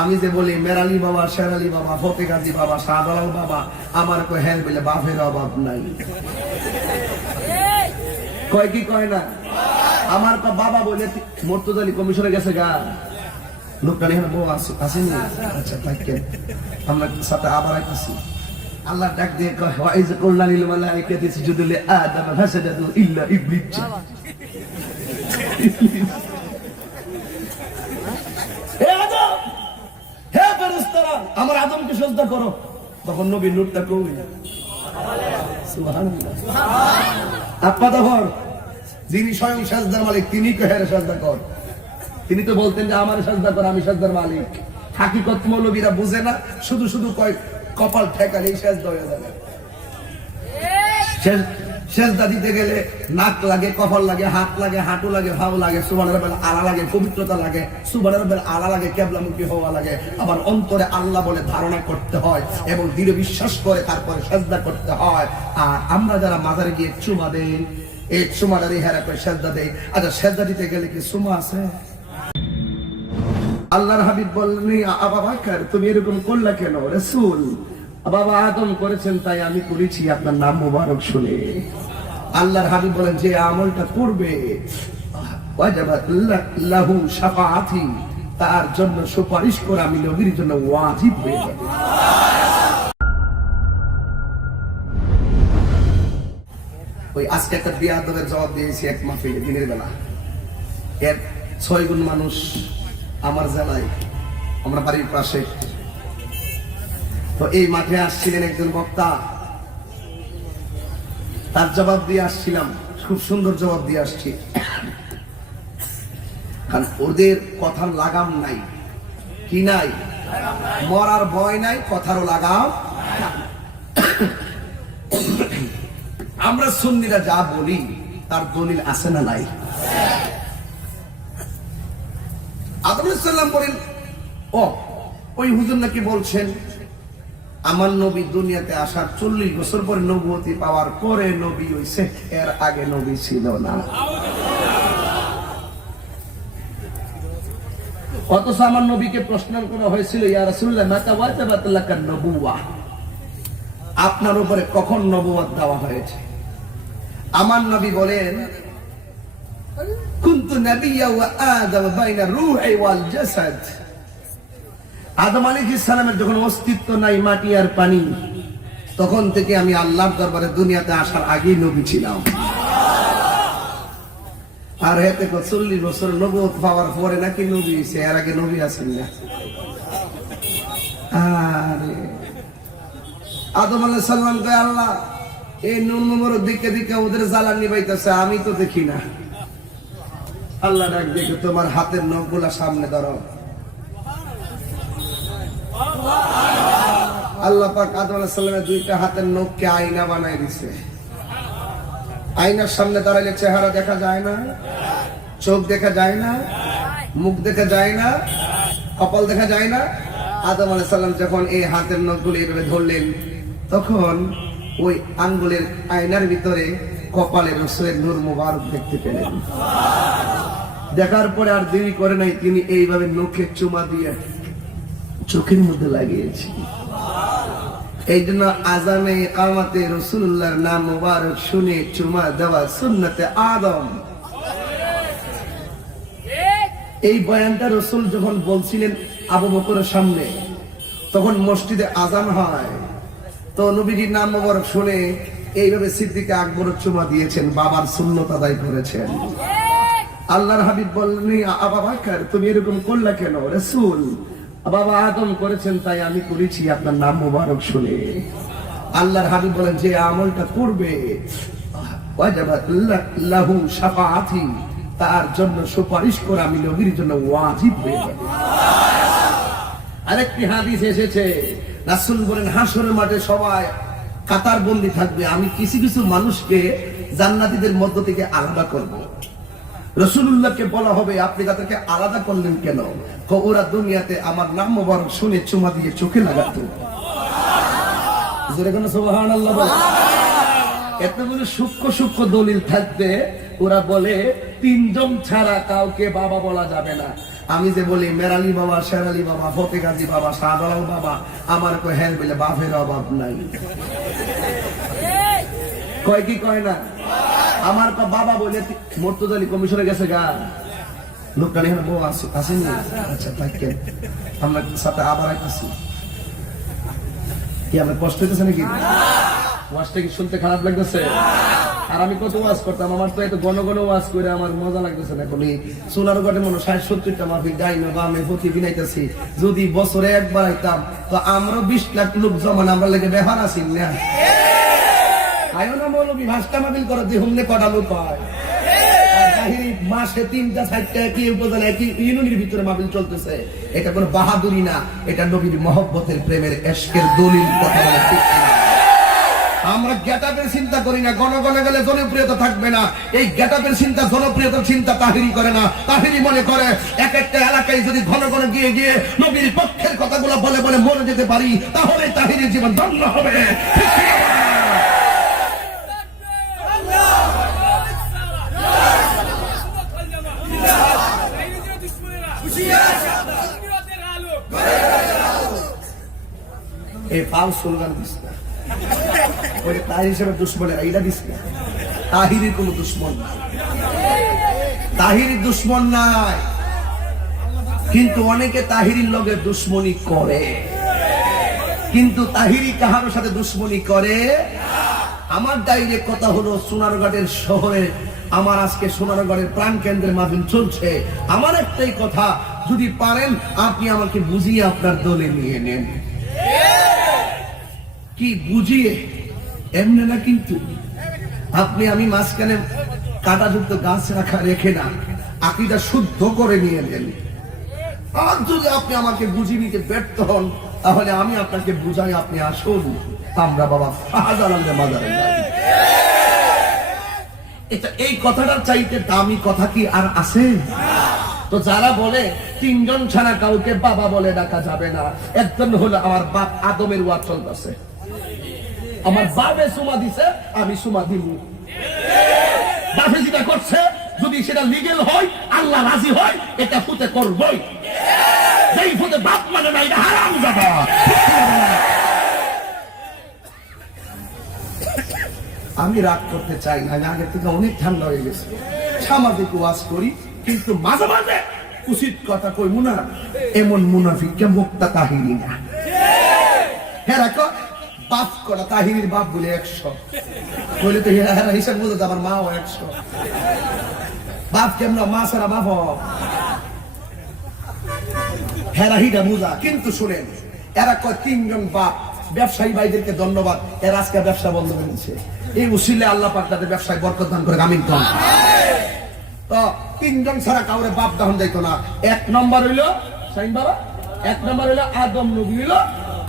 আমি যে বলি মেরালি বাবা, শেরালি বাবা, ফতে গাজী বাবা, শাহজালাল বাবা, আমার কয় হ্যাঁ বলে বাপের অভাব নাই। কয় কি কয় না? আমার তো বাবা বলে মর্তুজা আলী কমিশনে গেছে গা, লোকটা এখানে বউ আসেনি। আচ্ছা থাকেন, আমরা সাথে আবার আইতেছি। আল্লাহ ডাক দিয়ে কয় ওয়াইজ কুলনা লিল মালাইকাতি ইসজুদু লি আদম ফাসাদাতু ইল্লা ইবলিস। হে আদম, হে ফেরেশতারা, আমার আদমকে সিজদা করো। তখন নবী নূরটা কই, সুবহানাল্লাহ, আপনা ধর, যিনি স্বয়ং সিজদার মালিক তিনি কহে সিজদা কর। তিনি তো বলতেন যে আমার সিজদা কর, আমি সিজদার মালিক। হাকিকত মৌলবীরা বুঝে না, শুধু শুধু কয় কপাল ঠেকালে সিজদা হয়ে যাবে। সিজদা দিতে গেলে নাক লাগে, কপাল লাগে, হাত লাগে, হাঁটু লাগে, ভাও লাগে, সুবহানার বেলা আলা লাগে, পবিত্রতা লাগে, সুবহানার বেলা আলা লাগে, কিবলামুখী হওয়া লাগে। আবার অন্তরে আল্লাহ বলে ধারণা করতে হয় এবং দৃঢ় বিশ্বাস করে তারপরে সিজদা করতে হয়। আর আমরা যারা মাজারে গিয়ে চুমা দেই, এই চুমাটা দিয়ে হেরা করে সিজদা দেই। আচ্ছা সিজদা দিতে গেলে কি চুমা আছে? আল্লাহর হাবিব বললেন আবু বকর তুমি এরকম করলা কেন? রাসূল, বাবা আদম করেছেন তাই আমি করেছি, আপনার নাম মোবারক শুনে। আল্লাহর হাবিব বলেন যে আমলটা করবে ওয়াজাবাত লাহু শাফাআতি, তার জন্য সুপারিশ করা আমি নবীর জন্য ওয়াজিব হয়ে যাবে। ওই আজকে একটা বিয়াদবের জবাব দিয়েছি এক মাহফিলে দিনের বেলা। এর 6 গুণ মানুষ আমার জেলায়, আমরা বাড়ির পাশে। তো এই মাঠে আসছিলেন একজন বক্তা, তার জবাব দিয়ে আসছিলাম, খুব সুন্দর জবাব দিয়ে আসছি। কারণ ওদের কথার লাগাম নাই, কি নাই? মরার ভয় নাই, কথারও লাগাম। আমরা সুন্নিরা যা বলি তার দলিল আছে না নাই? আদম আলাইহিস সালাম বলেন ও ওই হুজুর নাকি বলছেন আমার নবী দুনিয়াতে আসার 40 বছর পরে নবুয়তি পাওয়ার পরে নবী হইছে, এর আগে নবী ছিল না। অথচ আমার নবীকে প্রশ্ন করা হয়েছিল ইয়া রাসূলুল্লাহ মাতা ওয়াজাবাত লাকান নবুওয়া, আপনার উপরে কখন নবুয়ত দেওয়া হয়েছে? আমার নবী বলেন কুনতু নাবিয়্যা ওয়া আদম বাইনা রূহি ওয়াল জাসাদ। আদম আলাইহিস সালামের যখন অস্তিত্ব নাই, মাটি আর পানি, তখন থেকে আমি আল্লাহর দরবারে দুনিয়াতে আসার আগেই নবী ছিলাম। আর হেতে 40 বছর নবুয়ত পাওয়ার পরে নাকি নবী হইছে, এর আগে নবী আছেন না। আরে আদম আলাইহিস সালাম কয় আল্লাহ এই নূর মুবারক দিকে দিকে ওদের জ্বালানি বাইতেছে, আমি তো দেখি না। আল্লাহ ডাক দেখে তোমার হাতের নখগুলা সামনে ধরো। আল্লাহ পাক আদম আলাইহিস সালামের 2টা হাতের নখকে আয়না বানায় দিছে। আয়নার সামনে দাঁড়াইলে চেহারা দেখা যায় না, চোখ দেখা যায় না, মুখ দেখা যায় না, কপাল দেখা যায় না। আদম আলাইহিস সালাম যখন এই হাতের নখগুলো এইভাবে ধরলেন, তখন ওই আঙ্গুলের আয়নার ভিতরে কপালের রসুলের নূর মুবারক দেখতে পেলেন। দেখার পরে আর দেরি করে নাই, তিনি এইভাবে নখে চুমা দিয়ে চোখের মধ্যে লাগিয়েছি। এই জন্য আজানে ইকামতে রাসূলুল্লাহর নাম মুবারক শুনে চুমা দেওয়া সুন্নতে আদম। এই বয়ানটা রাসূল যখন বলছিলেন আবু বকরের সামনে, তখন মসজিদে আজান হয়। তো নবীজির নাম মুবারক শুনে এইভাবে সিদ্দিক আকবর চুমা দিয়েছেন, বাবার সুন্নত আদায় করেছেন। আল্লাহর হাবিব বললেন আবু বকর তুমি এরকম করলা কেন? রাসূল, বাবা আদম করেছেন তাই আমি করেছি, আপনার নাম মুবারক শুনে। আল্লাহর হাবিব বলেন যে আমলটা করবে ওয়াজাবাত লাহু শাফাআতি, তার জন্য সুপারিশ করা আমি নবীর জন্য ওয়াজিব হয়ে যাবে। আরেকটি হাদিস এসেছে, রাসূল বলেন হাসরের মাঠে সবাই কাতার বন্দী থাকবে, আমি কিছু কিছু মানুষকে জান্নাতীদের মধ্য থেকে আলাদা করব। রাসূলুল্লাহকে বলা হবে আপনি তাদেরকে আলাদা করলেন কেন? ওরা দুনিয়াতে আমার নাম মুবারক শুনে চুমা দিয়ে চোখে লাগাতো। সুবহানাল্লাহ। এতগুলো সূক্ষ্ম সূক্ষ্ম দলিল থাকতে ওরা বলে 3 জন ছাড়া কাউকে বাবা বলা যাবে না। আমি যে বলি মেরালি বাবা, শেরালি বাবা, ফতে গাজী বাবা, শাহজালাল বাবা, আমার কয় হ্যাঁ বলে বাপের অভাব নাই। কয় কি কয় না? আমার বাবা বলে মর্তুজালি কমিশনে গেছে গা, লোকটা এখানে বউ আসেনি। আচ্ছা থাকেন, আমরা সাথে আবার আইতেছি। কি আমার কষ্ট হইতেছে নাকি? ওয়াজটা কি শুনতে খারাপ লাগতেছে? আর আমি কত ওয়াজ করতাম, আমার তো এত ঘন ঘন ওয়াজ করে আমার মজা লাগতেছে না। কোনি সোনার ঘটে মনে 60-70টা মাহফিল ডাইনো বামে প্রতি বিনাইতেছি। যদি বছরে একবার আইতাম তো আমরা 20 লাখ লোক জমান আমরা লেগে বেহার আছি না। আয়ো না মৌলবী ভাষটা মাহফিল করে যে হুমনে কটা লোক হয়। মাসে 3টা-4টা একই উপজেলা একই ইউনিয়নের ভিতরে মাহফিল চলতেছে। এটা কোনো বাহাদুরি না, এটা নবীর মহব্বতের প্রেমের এশকের দলিল। কথা বলে ঠিক না? আমরা গেটাপের চিন্তা করি না, গণগণে গেলে জনপ্রিয়তা থাকবে না। এই গেটাপের চিন্তা, জনপ্রিয়তার চিন্তা তাহিরি করে না। তাহিরি মনে করে এক একটা এলাকায় যদি ঘন ঘন গিয়ে গিয়ে নবীর পক্ষের কথাগুলো বলে বলে মরে যেতে পারি, তাহলে তাহিরির জীবন ধন্য হবে। এই পাল স্লোগান দিস না, ওই তাহির হিসেবে দুশ্মনের এইটা দিস না। তাহিরির কোন দুশ্মন নাই, তাহিরির দুশ্মন নাই। কিন্তু অনেকে তাহিরির লগে দুশ্মনী করে, কিন্তু তাহিরি কাহার সাথে দুশ্মনী করে। আমার ডাইরেক্ট কথা হলো, সোনারগাঁয়ের শহরে আমার আজকে সোনারগাঁয়ের প্রাণ কেন্দ্রের মাহফিল চলছে। আমার একটাই কথা, যদি পারেন আপনি আমাকে বুঝিয়ে আপনার দলে নিয়ে নেন। কি বুঝিয়ে? এমনি না, কিন্তু আপনি আমি মাঝখানে কাঁটাযুক্ত গাছ রাখা রেখে না, আকীদা শুদ্ধ করে নিয়ে নেন। আর যদি আপনি আমাকে বুঝিয়ে নিতে ব্যর্থ হন, তাহলে আমি আপনাকে বুঝাই, আপনি আসুন, আমরা বাবা শাহজালালের মাজারে যাই। এটা এই কথাটার চাইতে দামি কথা কি আর আছে? তো যারা বলে 3 জন ছাড়া কাউকে বাবা বলে ডাকা যাবে না, একজন হলো আমার বাপ আদমের ওয়াজ চলতেছে। আমার বাপে সুমা দিছে, আমি সুমা দিব। বাপে যেটা করছে যদি সেটা লিগেল হয়, আল্লাহ রাজি হয়, এটা ফুতে করবই। যেই ফুতে বাপ মানে না, এটা হারাম যাবে। আমি রাগ করতে চাই না, আগের থেকে অনেক ঠান্ডা হয়ে গেছে। সামাজিক ওয়াজ করি, কিন্তু মাঝে মাঝে উচিত কথা কই মুনা। এমন মুনাফিককে মুক্তা তাহিরি না। হ্যাঁ রাখো, বাপ করা তাহিরির বাপ বলে 100 বলে তো হিসাব বলতে আমার মাও 100। বাপ কেমন? মা সারা বাপ হেরাহিটা বুঝা। কিন্তু শুনেন, এরা কয় 3 জন বাপ। ব্যবসায়ী ভাইদেরকে ধন্যবাদ, এরা আজকে ব্যবসা বন্ধ করে দিচ্ছে। এই উসিলে আল্লাহ পাক তাদের ব্যবসায় বরকত দান করে। আমিন। তো 3 জন ছাড়া কাউরে বাপ দাহন যাইতো না। 1 নম্বর হইলো সাইন বাবা, 1 নম্বর হইলো আদম নবী হইলো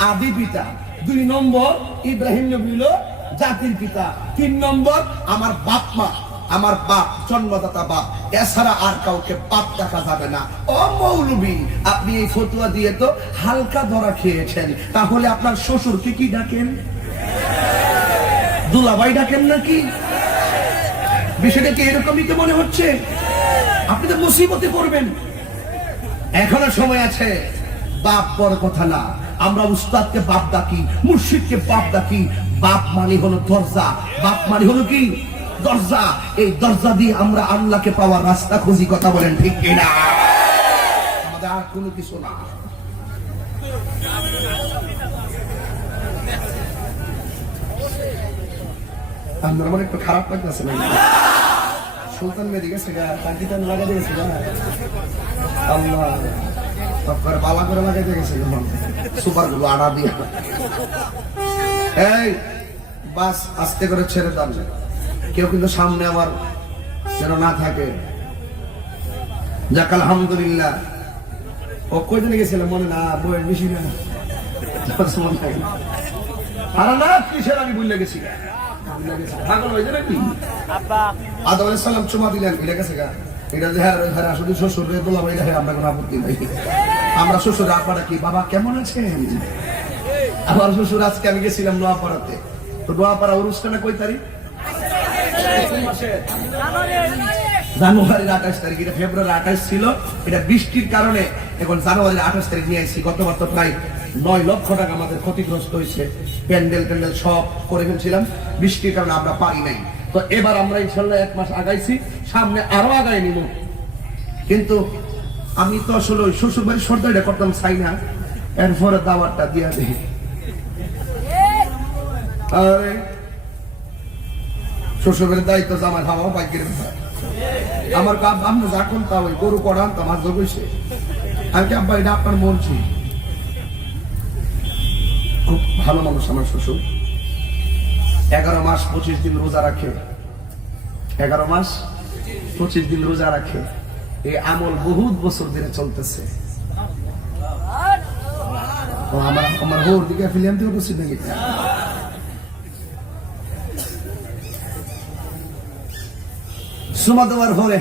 আদি পিতা, 2 নম্বর ইব্রাহিম নবী হইলো জাতির পিতা, 3 নম্বর আমার বাপ মা, আমার বাপ জন্মদাতা বাপ। এছাড়া আর কাউকে বাপ ডাকা যাবে না। ও মৌলবী, আপনি এই ফতোয়া দিয়ে তো হালকা ধরা খেয়েছেন, তাহলে আপনার শ্বশুরকে কি ডাকেন? দুলাভাই ডাকেন নাকি? বিষয়টা কি এরকমই তো মনে হচ্ছে? আপনি তো মুসিবতে পড়বেন। এখনো সময় আছে। বাপ বড় কথা না, আমরা উস্তাদকে বাপ ডাকি, মুর্শিদকে বাপ ডাকি। বাপ মানে হলো দরজা, বাপ মানে হলো কি? দরজা। এই দরজা দিয়ে আমরা আল্লাহকে পাওয়ার রাস্তা খুঁজি। কথা বলেন ঠিক কিনা? আমাদের আর কোনো কিছু না। আপনার আমার একটু খারাপ লাগতেছে না? সুলতান মেয়ে গেছে গা, টাকিটান লাগাই দিয়েছে গা। আল্লাহ আপনার বালা করে লাগাইতে গেছে সুপার গুলো আড়া দিয়ে। এই বাস আস্তে করে ছেড়ে দাম, কেউ কিন্তু সামনে আমার যেন না থাকে। যাক আলহামদুলিল্লাহ। ও কয়দিনে গেছিল মনে না? বইয়ের বেশি না, আর না কিসের আমি ভুলে গেছি। পাগল হয়েছে নাকি? আদম আলাইহিস সালাম চুমা দিলেন, এটা গেছে গা। এটা যে হ্যাঁ আসলে শ্বশুর বললাম, এটা আমরা কোনো আপত্তি নাই। আমরা শ্বশুর আপারা কি বাবা কেমন আছেন? আমার শ্বশুর আজকে আমি গেছিলাম নোয়াপাড়াতে। তো নোয়াপাড়া অনুষ্ঠানে কই তারিখ? জানুয়ারির 28 তারিখ, এটা ফেব্রুয়ারি 28 ছিল, এটা বৃষ্টির কারণে এখন জানুয়ারির 28 তারিখ নিয়ে আসছি। গতবার তো প্রায় 9 লক্ষ টাকা আমাদের ক্ষতিগ্রস্ত হয়েছে, প্যান্ডেল ট্যান্ডেল সব করে ফেলছিলাম, বৃষ্টির কারণে আমরা পারি নাই। তো এবার আমরা ইনশাল্লাহ 1 মাস আগাইছি, সামনে আরো আগাই নিব। কিন্তু আমি তো আসলে ওই শ্বশুর বাড়ির সর্দারটা করতাম চাই না, এরপরে দাওয়াতটা দিয়া দিই। আরে শ্বশুর বাড়ির দায়িত্ব আমার হাওয়া বাইকের আমার কাপ আমি যা করতাম ওই গরু করান তো আমার যোগ হয়েছে। আমি আব্বা এটা আপনার মনছি, খুব ভালো মানুষ আমার শ্বশুর। 11 মাস 25 দিন রোজা রাখে, 11 মাস 25 দিন রোজা রাখে। এই আমল বহুত বছর ধরে চলতেছে। আমার আমার হোর দিকে ফিলিয়াম থেকে বসে নাকি সুমা দেওয়ার পরে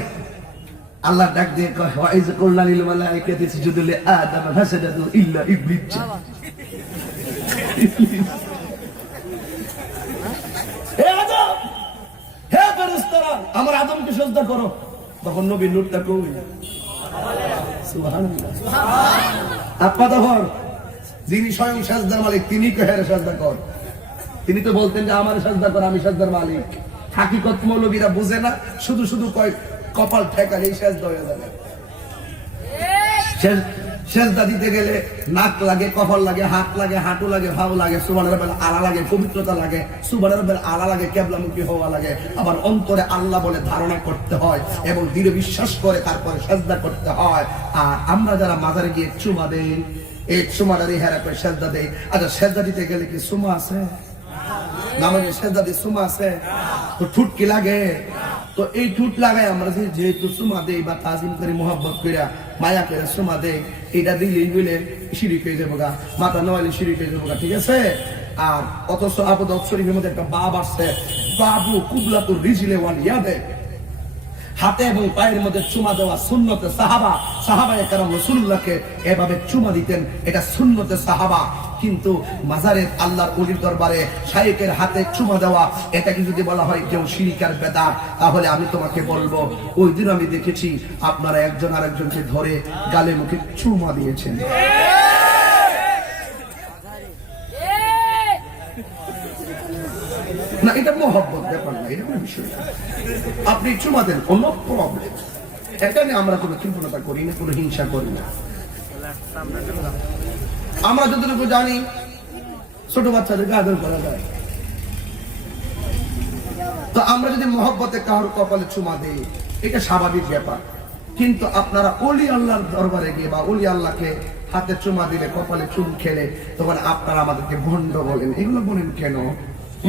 আল্লাহ ডাক দিয়ে কয় ওয়াইজ কুলনা লিল মালাইকাতি ইসজুদু লি আদম ফাসাদাতু ইল্লা ইবলিস। হে আদম, হে ফেরেশতারা, আমার আদমকে সিজদা করো। তখন নবী নূরটা কই, সুবহানাল্লাহ, আপনার যিনি স্বয়ং সিজদার মালিক তিনি কহে সিজদা কর। তিনি তো বলতেন যে আমার সিজদা কর, আমি সিজদার মালিক। হাকিকত মৌলবীরা বুঝে না, শুধু শুধু কয় কপাল ঠেকালে সিজদা হয়ে যাবে। সিজদা দিতে গেলে নাক লাগে, কপাল লাগে, হাত লাগে, হাঁটু লাগে, ভাও লাগে, সুবহানার বেলা আলা লাগে, পবিত্রতা লাগে, সুবহানার বেলা আলা লাগে, কিবলামুখী হওয়া লাগে, আবার অন্তরে আল্লাহ বলে ধারণা করতে হয় এবং দৃঢ় বিশ্বাস করে তারপরে সিজদা করতে হয়। আর আমরা যারা মাজারে গিয়ে চুমা দেই, এই চুমাটা দিয়ে হেরা করে সিজদা দেই। আচ্ছা সিজদা দিতে গেলে কি সুমা আছে? নামাজে সিজদা দিয়ে সুমা আছে? তো ঠুট কি লাগে? তো এই ঠুট লাগাই আমরা যেহেতু সুমা দেই বা তাজিম করে মোহাব্বত করে মায়া করে সুমা দেই, এটা দিলেই বলে শিরিক হয়ে যাবো গা, মাথা নয় শিরিক হয়ে যাবো গা, ঠিক আছে? আর অথচ আবু দাউদ শরীফের মধ্যে একটা বাব আসছে, বাবু কুবলাতুর রিজলে ওয়াল ইয়াদে, হাতে এবং পায়ের মধ্যে চুমা দেওয়া সুন্নতে সাহাবা। সাহাবায়ে কেরাম রাসূলুল্লাহকে এভাবে চুমা দিতেন, এটা সুন্নতে সাহাবা। কিন্তু মাজারের আল্লাহর ওলির দরবারে শাইখের হাতে চুমা দেওয়া, এটা কি যদি বলা হয় কেউ শিরক আর বিদআত, তাহলে আমি তোমাকে বলবো ওই দিন আমি দেখেছি আপনারা একজন আরেকজনকে ধরে গালে মুখে চুমা দিয়েছেন। না, এটা মহব্বত ব্যাপার না, এটা কোনো বিষয় না। আপনি চুমা দেন, কোনো প্রবলেম, এটা নিয়ে আমরা কোনো কৃপণতা করি না, কোনো হিংসা করি না। আমরা যতটুকু জানি ছোট বাচ্চাদেরকে আদর করা যায়, তো আমরা যদি মহব্বতে কারোর কপালে চুমা দেই এটা স্বাভাবিক ব্যাপার। কিন্তু আপনারা ওলি আল্লাহর দরবারে গিয়ে বা ওলি আল্লাহকে হাতে চুমা দিলে, কপালে চুম খেলে, তখন আপনারা আমাদেরকে ভণ্ড বলেন। এগুলো বলেন কেন?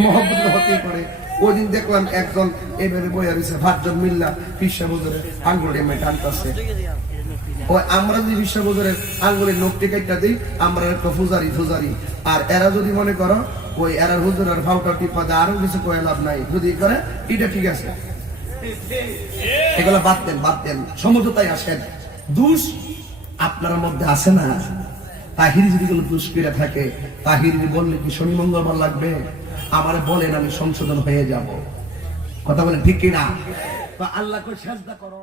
মহব্বত হতেই পারে। ওই দিন দেখলাম একজন এবারে বইয়া রয়েছে 5 জন মিল্লা পিসা হুজুরের আঙ্গুলে টানতেছে। ওই আমরা যদি বিশ্ব হুজুরের আঙ্গুলের নখটি কাটটা দিই, আমরা একটা ফুজারি, আর এরা যদি মনে করো ওই এরার হুজুরের ভাওটা টিপা দেয়, আরো কিছু করে লাভ নাই, যদি করে এটা ঠিক আছে। এগুলো বাদ দেন, সমঝোতায় আসেন। দোষ আপনার মধ্যে আছে না? তাহির যদি কোনো দোষ করে থাকে, তাহির বললে কি শনি মঙ্গলবার লাগবে? আমার বলেন, আমি সংশোধন হয়ে যাব। কথা বলেন ঠিক কিনা? তো আল্লাহকে সিজদা করো।